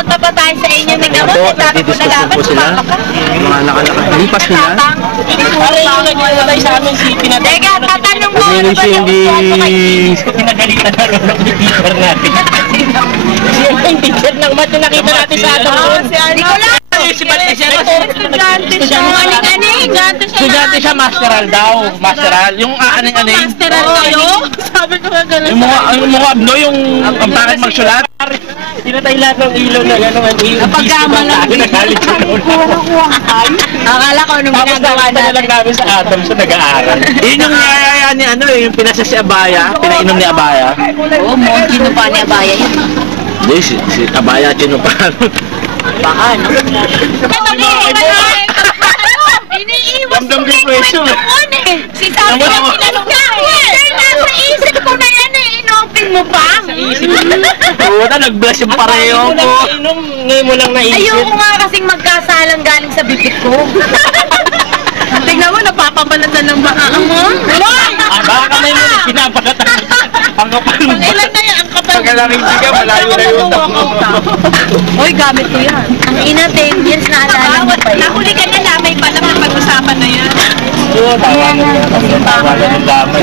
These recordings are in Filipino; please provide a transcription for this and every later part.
pumunta pa tayo sa inyo ni Gamot. Sabi ko na dapat sumama ka. Mga nakalipas nila. Para yung nag-iwalay sa amin si Pinatay. Teka, tatanong mo. Hindi siya hindi... Pinagalitan na rin ang teacher natin. Siya yung teacher ng math na nakita natin sa atin. Hindi ko lang. Si Balde siya. Estudyante siya. Estudyante siya, masteral daw. Masteral. Yung aning-aning. Masteral kayo? Sabi ko nga gano'n. Yung mga abno, yung ang bakit magsulat. Tinatay lahat ng ilaw na gano'n. Napagkaman lang. Akala ko nung ginagawa natin. Tapos lang namin sa Atom sa nag-aaral. Yun yung niyayaya ni ano eh, yung pinasa si Abaya, pinainom ni Abaya. Oo, Monty no pa ni Abaya yun. Hindi, si Abaya tinupan. Baka, no? Iniiwas ko na yung kwento si Sabi na tinanong niya. Dahil nasa isip ko na yan eh. Inopen mo pa? Puta, nag-bless yung pareho ko. Ngayon mo lang naisip. Ayoko nga kasing magkasalang galing sa bibig ko. Tingnan mo, napapabalatan ng baka mo. Baka kamay mo, kinapagatan. Ilan na yan? Ang kapal. Pagkalaring siga, malayo-layo. Hoy, gamit ko yan. Ang ina, 10 years na alala mo pa yun. Nahuli ka na lamay pa naman pag-usapan na yan. Oo, tama ng damay.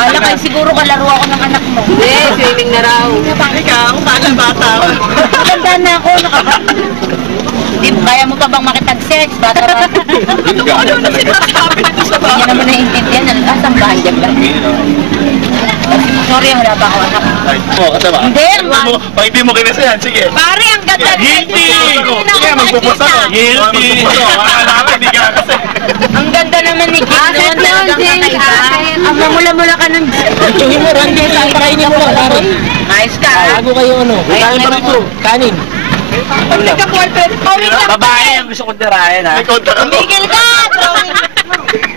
Kala kayo siguro kalaro ako ng anak mo. Hindi, swimming na raw. Bakit ka? Ako pala bata. Maganda na ako. Kaya mo pa bang makipag-sex? Bata ba? Ano na sinasabi ko sa bata? Hindi naman naiintindihan. Asang bahan lang. Sorry, wala ba ako anak? Oo, kasama. Hindi, Pag hindi mo kinasayan, sige. pare, ang ganda. Guilty! Sige, magpupusta ko. Guilty! Wala namin, hindi ka kasi. Ang ganda naman ni Kim noon. Talagang kakaiba. Ang mamula-mula ka ng... Tuhin mo, Randy. Kainin mo lang, pare. Ayos ka, ha? Bago kayo ano. Kanin pa rito. Kanin. Nagka-boyfriend. Babae ang gusto kong tirahin, ha? Tumigil ka!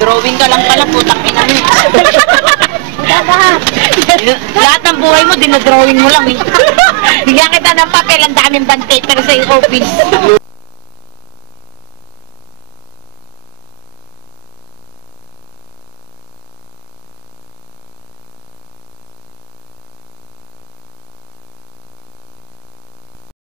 Drawing ka lang pala, putang ina mo. Lahat ng buhay mo, dinodrawing mo lang eh. Bigyan kita ng papel, ang daming band paper sa office.